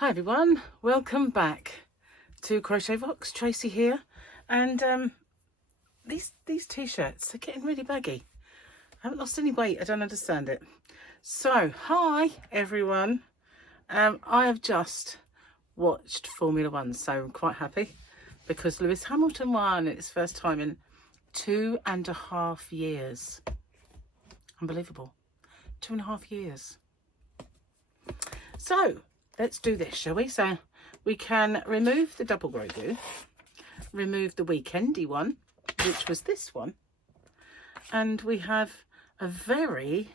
Hi everyone, welcome back to Crochet Vox. Tracy here, and these t-shirts are getting really baggy. I haven't lost any weight. I don't understand it. So hi everyone. I have just watched Formula One, so I'm quite happy because Lewis Hamilton won. It's first time in 2.5 years. Unbelievable. 2.5 years. So let's do this, shall we? So we can remove the double grow glue, remove the weekendy one, which was this one, and we have a very,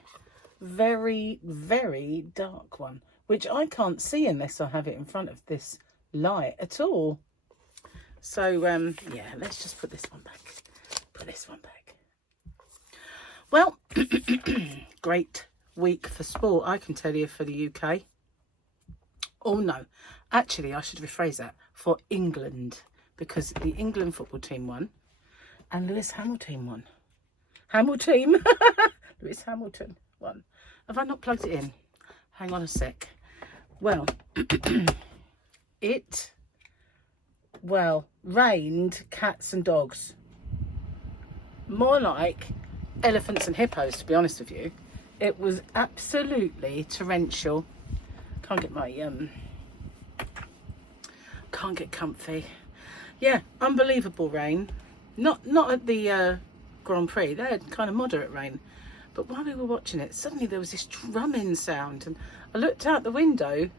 very, very dark one, which I can't see unless I have it in front of this light at all. So yeah, let's just put this one back. Put this one back. Well, great week for sport, I can tell you, for the UK. Oh no, actually I should rephrase that, for England, because the England football team won and Lewis Hamilton won. Lewis Hamilton won. Have I not plugged it in? Hang on a sec. Well, it rained cats and dogs. More like elephants and hippos, to be honest with you. It was absolutely torrential. Can't get my can't get comfy. Yeah, unbelievable rain. Not at the Grand Prix. They had kind of moderate rain, but while we were watching it, suddenly there was this drumming sound, and I looked out the window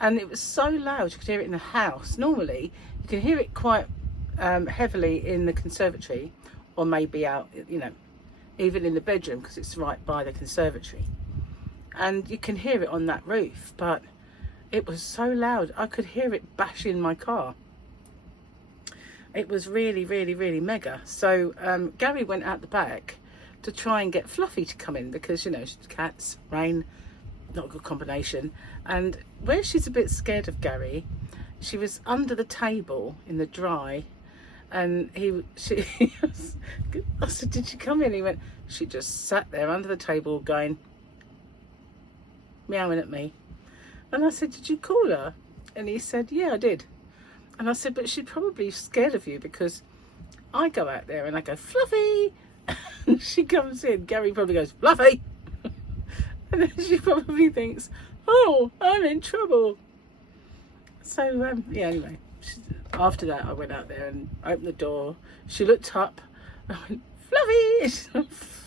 and it was so loud you could hear it in the house. Normally you can hear it quite heavily in the conservatory, or maybe out, you know, even in the bedroom, because it's right by the conservatory, and you can hear it on that roof, but it was so loud I could hear it bashing my car. It was really, really, really mega. So Gary went out the back to try and get Fluffy to come in, because, you know, cats, rain, not a good combination. And where she's a bit scared of Gary, she was under the table in the dry, and I said, did you come in? He went, she just sat there under the table going, meowing at me. And I said, did you call her? And he said, yeah, I did. And I said, but she's probably scared of you, because I go out there and I go, Fluffy, and she comes in. Gary probably goes, Fluffy, and then she probably thinks, oh, I'm in trouble. So yeah, anyway, after that I went out there and opened the door. She looked up and I went, Fluffy, and she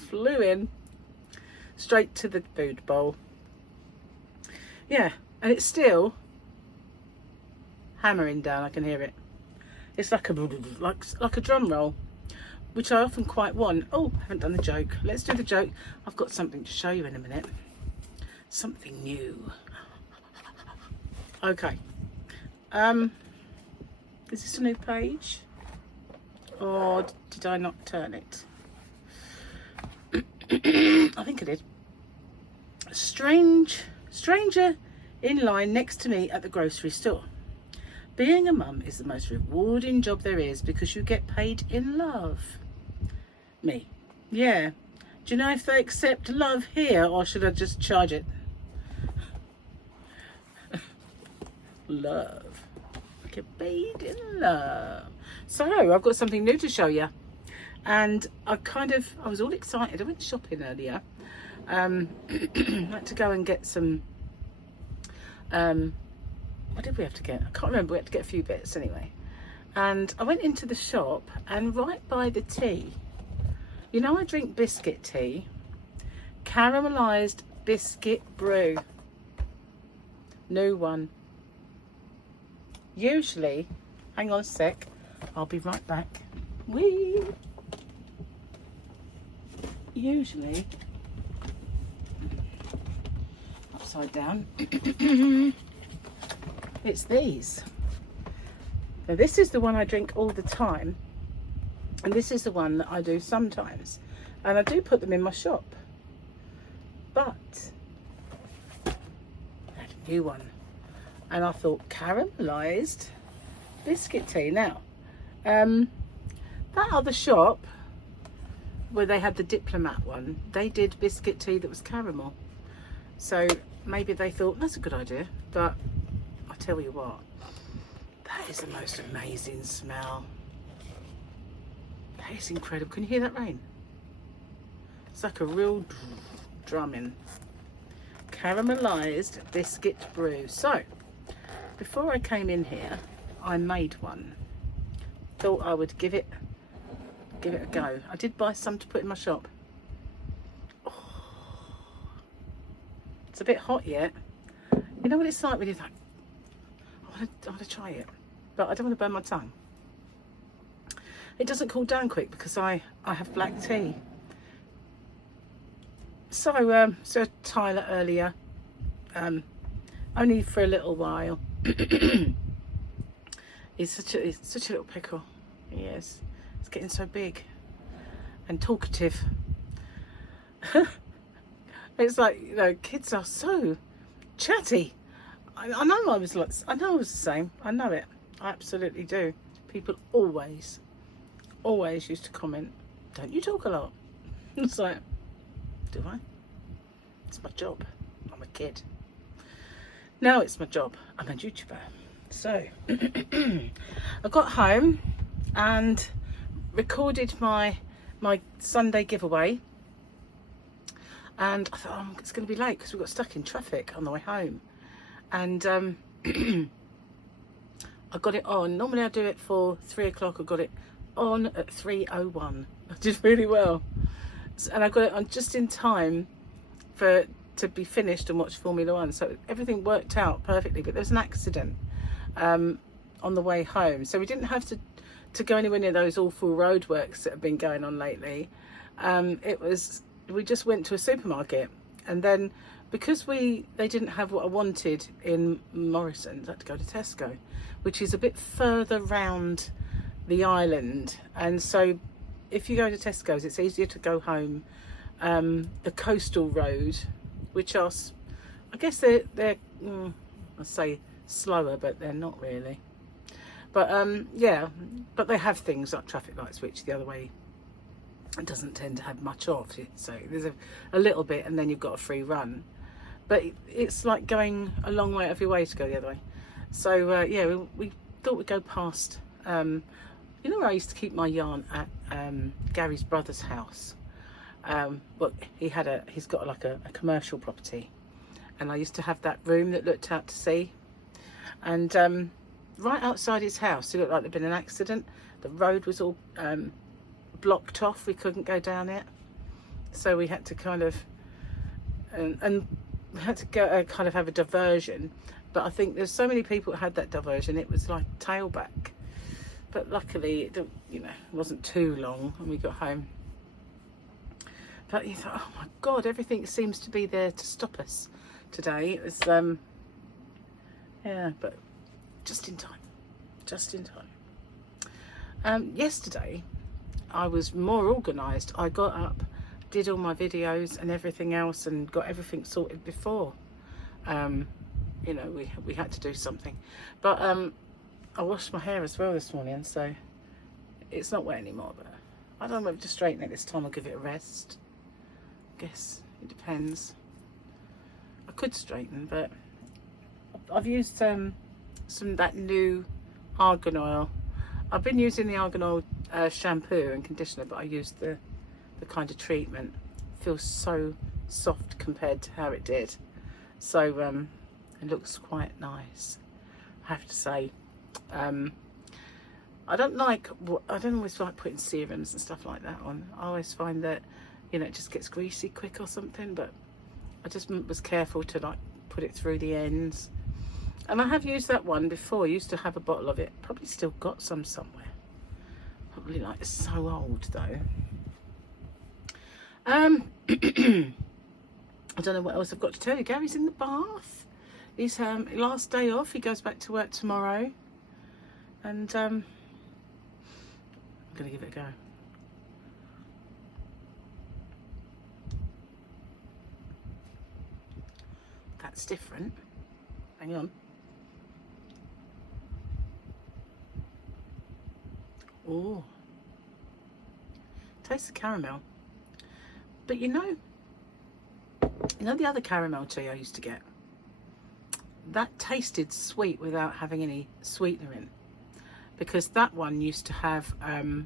flew in straight to the food bowl. Yeah, and it's still hammering down. I can hear it. It's like a drum roll, which I often quite want. Oh, I haven't done the joke. Let's do the joke. I've got something to show you in a minute. Something new. Okay. Is this a new page, or did I not turn it? I think I did. Stranger in line next to me at the grocery store. Being a mum is the most rewarding job there is, because you get paid in love. Me. Yeah. Do you know if they accept love here, or should I just charge it? Love. Get paid in love. So I've got something new to show you, and I was all excited. I went shopping earlier. I had to go and get some what did we have to get? I can't remember. We had to get a few bits anyway. And I went into the shop, and right by the tea, you know, I drink Biscuit tea, caramelized Biscuit brew, new one. Usually, hang on a sec, I'll be right back. Usually, upside down. It's these. Now this is the one I drink all the time, and this is the one that I do sometimes, and I do put them in my shop, but I had a new one, and I thought, caramelized Biscuit tea. Now that other shop where they had the Diplomat one, they did Biscuit tea that was caramel, so maybe they thought that's a good idea. But I tell you what, that is the most amazing smell. That is incredible. Can you hear that rain? It's like a real drumming. Caramelized biscuit brew. So before I came in here, I made one. Thought I would give it a go. I did buy some to put in my shop. Oh, it's a bit hot yet. You know what it's like when you're like, I want to try it, but I don't want to burn my tongue. It doesn't cool down quick because I have black tea. So so Tyler earlier, only for a little while. He's such a little pickle. He is. He's getting so big and talkative. It's like, you know, kids are so chatty. I know I was the same. I know it. I absolutely do. People always used to comment, "Don't you talk a lot?" It's like, do I? It's my job. I'm a kid. Now it's my job. I'm a YouTuber. So I got home and recorded my Sunday giveaway, and I thought, oh, it's going to be late because we got stuck in traffic on the way home, and I got it on. Normally I do it for 3 o'clock. I got it on at 3:01. I did really well, and I got it on just in time to be finished and watch Formula One. So everything worked out perfectly. But there was an accident on the way home, so we didn't have to go anywhere near those awful roadworks that have been going on lately. We just went to a supermarket, and then because they didn't have what I wanted in Morrison's, I had to go to Tesco, which is a bit further round the island. And so if you go to Tesco's, it's easier to go home the coastal road, which are, I guess they're I say slower, but they're not really. But yeah, but they have things like traffic lights, which the other way it doesn't tend to have much of. So there's a little bit, and then you've got a free run. But it's like going a long way out of your way to go the other way. So yeah, we thought we'd go past. You know where I used to keep my yarn at Gary's brother's house. But he's got like a commercial property, and I used to have that room that looked out to sea. And right outside his house, it looked like there'd been an accident. The road was all blocked off. We couldn't go down it, so we had to kind of and we had to go kind of have a diversion. But I think there's so many people that had that diversion. It was like tailback. But luckily, it wasn't too long when we got home. But you thought, oh my God, everything seems to be there to stop us today. It was, yeah, but just in time. Yesterday, I was more organised. I got up, did all my videos and everything else, and got everything sorted before. You know, we had to do something. But I washed my hair as well this morning, so it's not wet anymore. But I don't know whether to straighten it this time or give it a rest. I guess it depends. I could straighten, but I've used some that new argan oil. I've been using the argan oil shampoo and conditioner, but I used the kind of treatment. It feels so soft compared to how it did. So it looks quite nice, I have to say. I don't always like putting serums and stuff like that on. I always find that, you know, it just gets greasy quick or something, but I just was careful to like put it through the ends. And I have used that one before. I used to have a bottle of it. Probably still got some somewhere. Probably like it's so old though. I don't know what else I've got to tell you. Gary's in the bath. He's last day off. He goes back to work tomorrow. And I'm going to give it a go. That's different. Hang on. Oh, taste the caramel. But you know the other caramel tea I used to get? that tasted sweet without having any sweetener in, because that one used to have oh,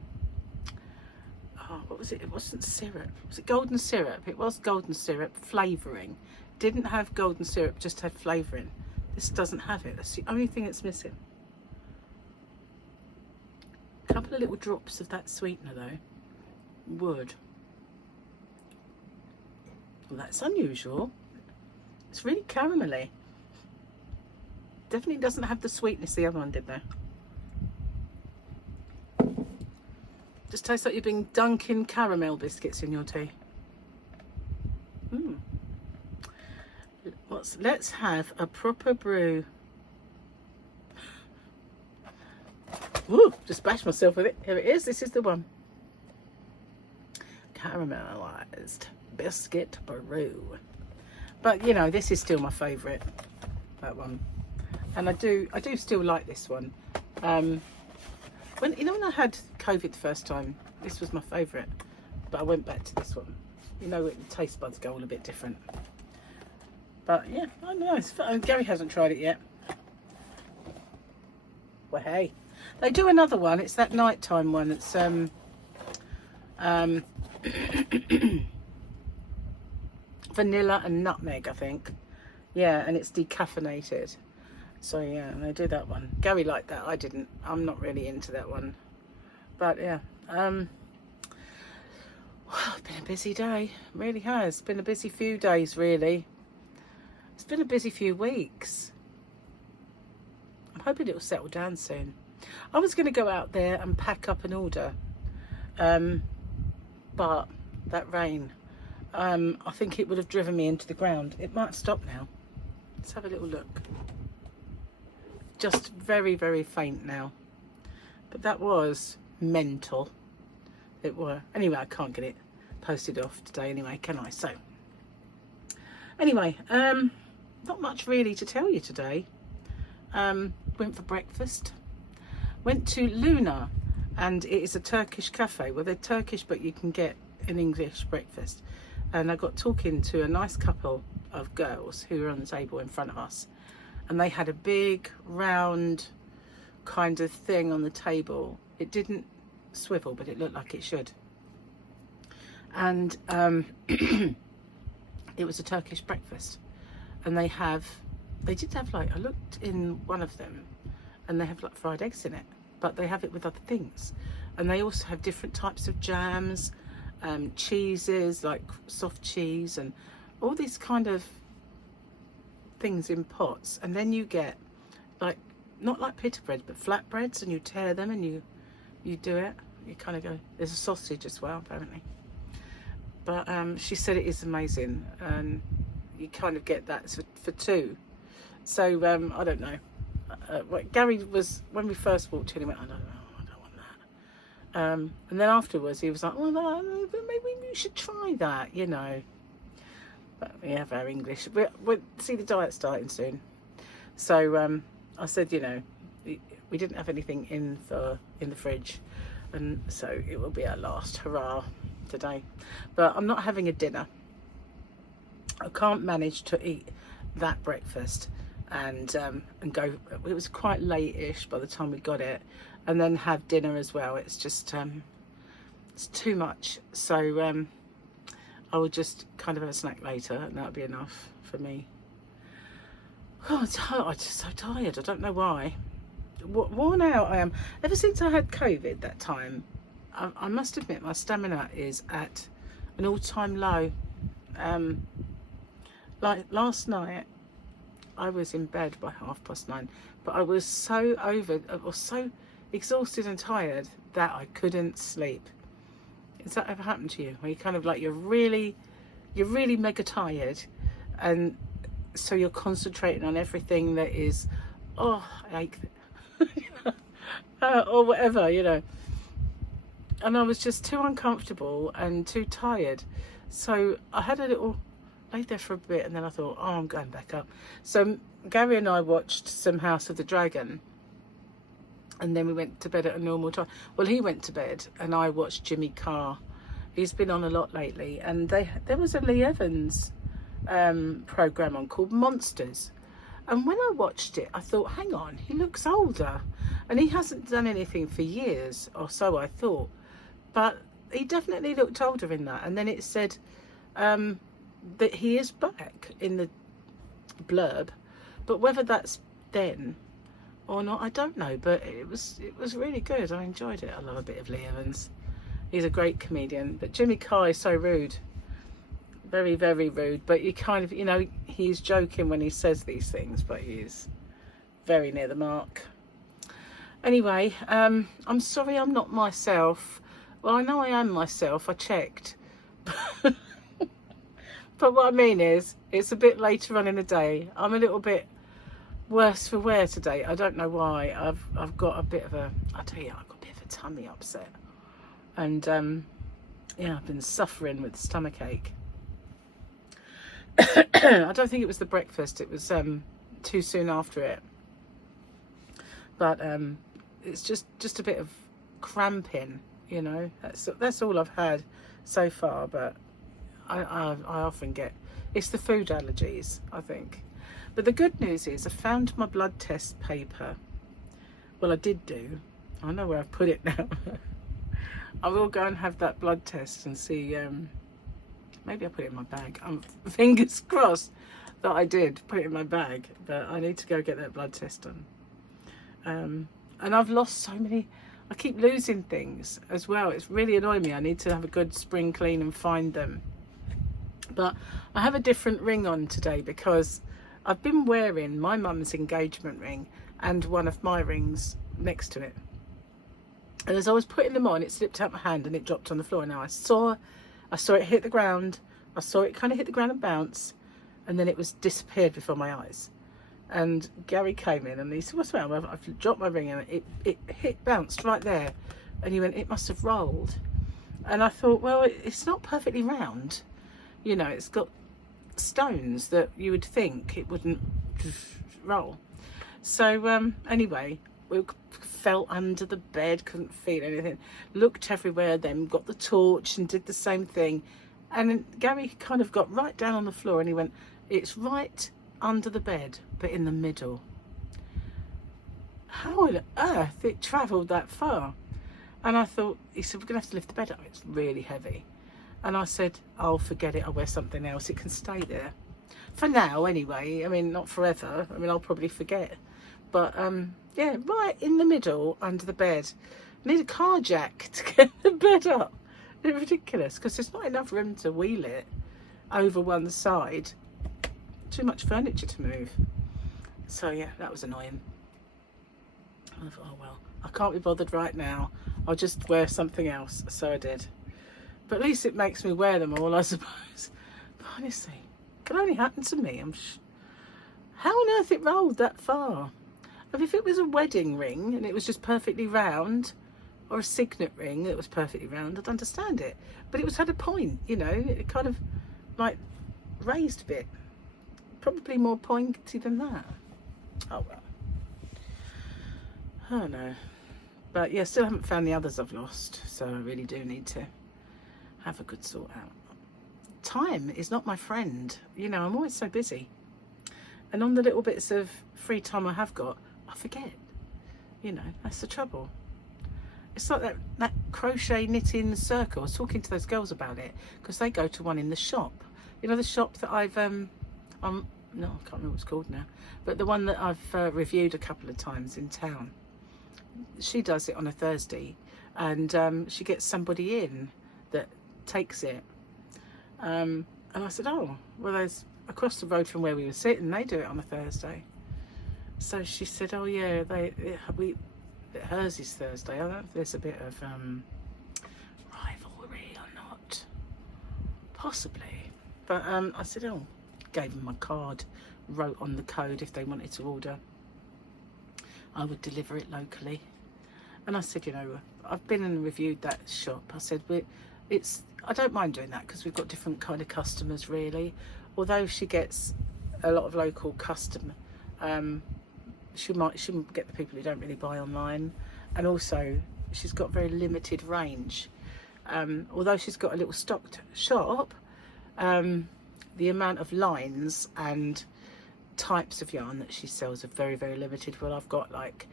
what was it? It wasn't syrup. Was it golden syrup? It was golden syrup flavouring. Didn't have golden syrup, just had flavouring. This doesn't have it. That's the only thing that's missing. A couple of little drops of that sweetener though would. Well, that's unusual. It's really caramelly. Definitely doesn't have the sweetness the other one did though. Just tastes like you've been dunking caramel biscuits in your tea. Let's have a proper brew. Woo, just bashed myself with it. Here it is. This is the one. Caramelized biscuit brew. But you know, this is still my favourite. That one. And I do still like this one. When I had COVID the first time, this was my favourite, but I went back to this one. You know, the taste buds go all a bit different. But yeah, I know it's fun. Gary hasn't tried it yet. Well, hey, they do another one. It's that nighttime one. It's vanilla and nutmeg, I think. Yeah, and it's decaffeinated. So yeah, and they do that one. Gary liked that. I didn't. I'm not really into that one. But yeah, well, it's been a busy day. It really has. It's been a busy few days, really. It's been a busy few weeks. I'm hoping it'll settle down soon. I was going to go out there and pack up an order, but that rain, I think it would have driven me into the ground. It might stop now. Let's have a little look. Just very, very faint now. But that was mental. It were. Anyway, I can't get it posted off today anyway, can I? So, anyway, not much really to tell you today. Went for breakfast. Went to Luna, and it is a Turkish cafe. Well, they're Turkish, but you can get an English breakfast. And I got talking to a nice couple of girls who were on the table in front of us. And they had a big round kind of thing on the table. It didn't swivel, but it looked like it should. And it was a Turkish breakfast. And they did have like, I looked in one of them, and they have like fried eggs in it, but they have it with other things. And they also have different types of jams, cheeses, like soft cheese, and all these kind of things in pots. And then you get like, not like pita bread, but flatbreads, and you tear them and you do it. You kind of go, there's a sausage as well apparently. But she said it is amazing, and you kind of get that for two. So I don't know. Gary was, when we first walked in, he went, I don't want that. And then afterwards he was like, well, no, maybe you should try that, you know. But we have our English. We'll see the diet starting soon. So I said, you know, we didn't have anything in the fridge, and so it will be our last hurrah today. But I'm not having a dinner. I can't manage to eat that breakfast and go. It was quite late-ish by the time we got it, and then have dinner as well. It's just it's too much. So I will just kind of have a snack later, and that'll be enough for me. Oh, I'm just so tired. I don't know why. Worn out I am. Ever since I had COVID that time, I must admit my stamina is at an all-time low. Like last night, I was in bed by 9:30, but I was so so exhausted and tired that I couldn't sleep. Has that ever happened to you? Where you kind of like, you're really mega tired, and so you're concentrating on everything that is, oh, I ache, or whatever, you know. And I was just too uncomfortable and too tired. So I had a little, laid there for a bit, and then I thought, oh, I'm going back up. So Gary and I watched some House of the Dragon, and then we went to bed at a normal time. Well, he went to bed, and I watched Jimmy Carr. He's been on a lot lately, and there was a Lee Evans program on called Monsters, And when I watched it, I thought, hang on, he looks older. And he hasn't done anything for years, or so I thought. But he definitely looked older in that. And then it said that he is back in the blurb. But whether that's then or not, I don't know. But it was really good. I enjoyed it. I love a bit of Lee Evans. He's a great comedian. But Jimmy Carr is so rude. Very, very rude. But you kind of, you know, he's joking when he says these things, but he's very near the mark. Anyway, I'm sorry I'm not myself. Well, I know I am myself. I checked. But what I mean is, it's a bit later on in the day. I'm a little bit worse for wear today. I don't know why. I've got a bit of a, I tell you, I've got a bit of a tummy upset. And yeah, I've been suffering with stomachache. I don't think it was the breakfast. It was too soon after it. But it's just a bit of cramping, you know. That's all I've had so far. But I often get, it's the food allergies, I think. But the good news is I found my blood test paper. Well, I did do. I know where I've put it now. I will go and have that blood test and see. Maybe I put it in my bag. Fingers crossed that I did put it in my bag. But I need to go get that blood test done. And I've lost so many. I keep losing things as well. It's really annoying me. I need to have a good spring clean and find them. But I have a different ring on today because I've been wearing my mum's engagement ring and one of my rings next to it. And as I was putting them on, it slipped out my hand and it dropped on the floor. Now I saw it hit the ground. I saw it kind of hit the ground and bounce, and then it was disappeared before my eyes. And Gary came in and he said, "What's the matter? I've dropped my ring," and it bounced right there. And he went, "It must have rolled." And I thought, well, it's not perfectly round. You know, it's got stones that you would think it wouldn't roll. So anyway, we felt under the bed, couldn't feel anything, looked everywhere, then got the torch and did the same thing. And then Gary kind of got right down on the floor and he went, "It's right under the bed, but in the middle." How on earth it travelled that far? And I thought, he said, "We're gonna have to lift the bed up, it's really heavy." And I said, "Oh, forget it, I'll wear something else, it can stay there for now anyway. I mean, not forever. I mean, I'll probably forget." But yeah, right in the middle under the bed. I need a car jack to get the bed up. It's ridiculous because there's not enough room to wheel it over one side. Too much furniture to move. So yeah, that was annoying. I thought, oh well, I can't be bothered right now. I'll just wear something else. So I did. But at least it makes me wear them all, I suppose. But honestly, it can only happen to me. How on earth it rolled that far? I mean, if it was a wedding ring and it was just perfectly round, or a signet ring that was perfectly round, I'd understand it. But it was had a point, you know. It kind of like raised a bit. Probably more pointy than that. Oh well. Oh no. But yeah, still haven't found the others I've lost. So I really do need to have a good sort out. Time is not my friend. You know, I'm always so busy. And on the little bits of free time I have got, I forget. You know, that's the trouble. It's like that crochet knitting circle. I was talking to those girls about it because they go to one in the shop. You know, the shop that I've no, I can't remember what it's called now, but the one that I've reviewed a couple of times in town. She does it on a Thursday, and she gets somebody in that takes it. And I said, "Oh, well, there's across the road from where we were sitting, they do it on a Thursday." So she said, "Oh yeah, hers is Thursday." I don't know if there's a bit of rivalry or not, possibly. But I said, "Oh," gave them my card, wrote on the code if they wanted to order, I would deliver it locally. And I said, you know, I've been and reviewed that shop. I said, I don't mind doing that because we've got different kind of customers really. Although she gets a lot of local customer, she might get the people who don't really buy online, and also she's got very limited range. Although she's got a little stocked shop, the amount of lines and types of yarn that she sells are very, very limited. Well, I've got like,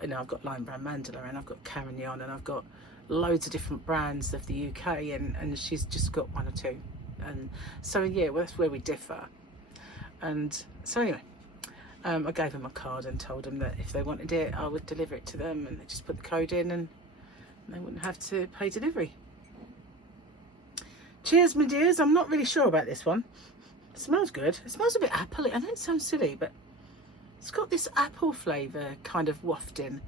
you know, I've got Line Brand Mandala, and I've got Karen yarn, and I've got loads of different brands of the UK, and she's just got one or two. And so yeah, well, that's where we differ. And so anyway, I gave them a card and told them that if they wanted it, I would deliver it to them, and they just put the code in and they wouldn't have to pay delivery. Cheers, my dears. I'm not really sure about this one. It smells good. It smells a bit appley. I know it sounds silly, but it's got this apple flavour kind of wafting.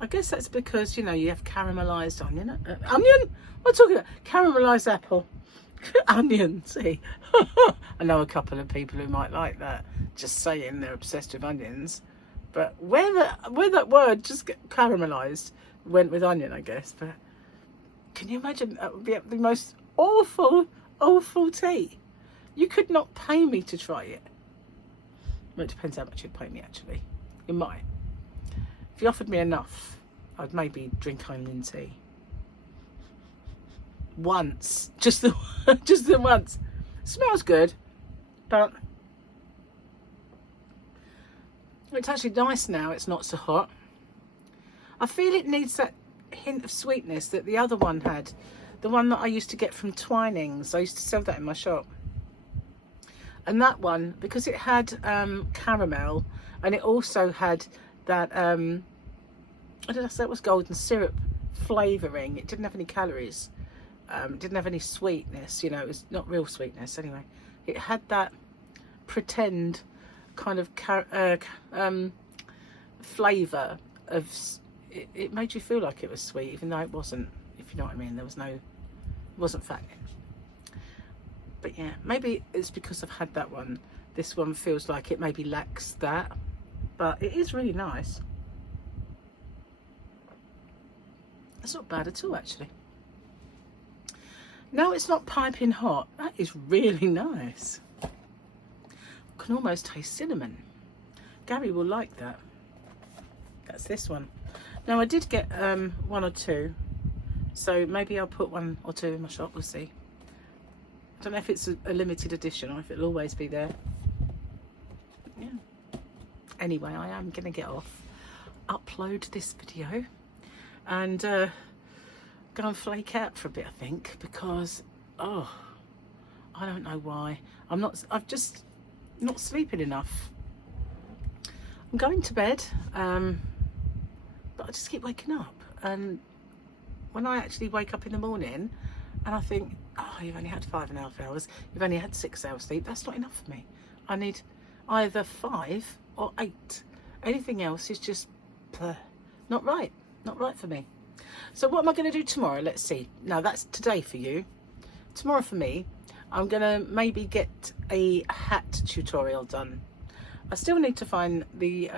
I guess that's because, you know, you have caramelised onion. Onion? What am I talking about? Caramelised apple. Onion, see. I know a couple of people who might like that. Just saying, they're obsessed with onions. But where that word just get caramelised went with onion, I guess. But can you imagine? That would be the most awful, awful tea. You could not pay me to try it. Well, it depends how much you'd pay me, actually. You might. If you offered me enough, I'd maybe drink onion tea. Once. Just the once. Smells good, but it's actually nice now. It's not so hot. I feel it needs that hint of sweetness that the other one had. The one that I used to get from Twinings. I used to sell that in my shop. And that one, because it had caramel, and it also had that, what did I say? It was golden syrup flavouring. It didn't have any calories. It didn't have any sweetness. You know, it was not real sweetness anyway. It had that pretend kind of flavour of. It made you feel like it was sweet, even though it wasn't. If you know what I mean, there was no. It wasn't fattening. But yeah, maybe it's because I've had that one. This one feels like it maybe lacks that, but it is really nice. It's not bad at all, actually. No, it's not piping hot. That is really nice. I can almost taste cinnamon. Gary will like that. That's this one. Now, I did get one or two, so maybe I'll put one or two in my shop. We'll see. I don't know if it's a limited edition or if it'll always be there. Yeah. Anyway, I am going to get off, upload this video, and go and flake out for a bit, I think, because, oh, I don't know why. I've just not sleeping enough. I'm going to bed, but I just keep waking up. And when I actually wake up in the morning and I think, oh, you've only had 5.5 hours, you've only had 6 hours sleep, that's not enough for me. I need either 5 or 8. Anything else is just not right for me. So what am I going to do tomorrow? Let's see. Now that's today for you. Tomorrow for me, I'm going to maybe get a hat tutorial done. I still need to find the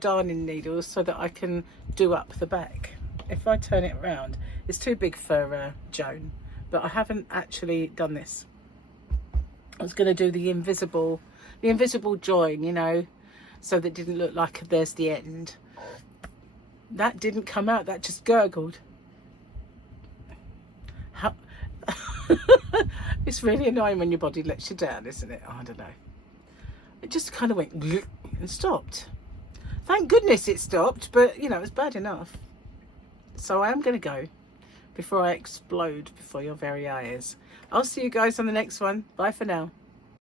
darning needles so that I can do up the back. If I turn it around, it's too big for Joan, but I haven't actually done this. I was going to do the invisible join, you know, so that it didn't look like there's the end. That didn't come out, that just gurgled. How it's really annoying when your body lets you down, isn't it? I don't know. It just kind of went and stopped. Thank goodness it stopped, but you know, it's bad enough. So I am going to go before I explode before your very eyes. I'll see you guys on the next one. Bye for now.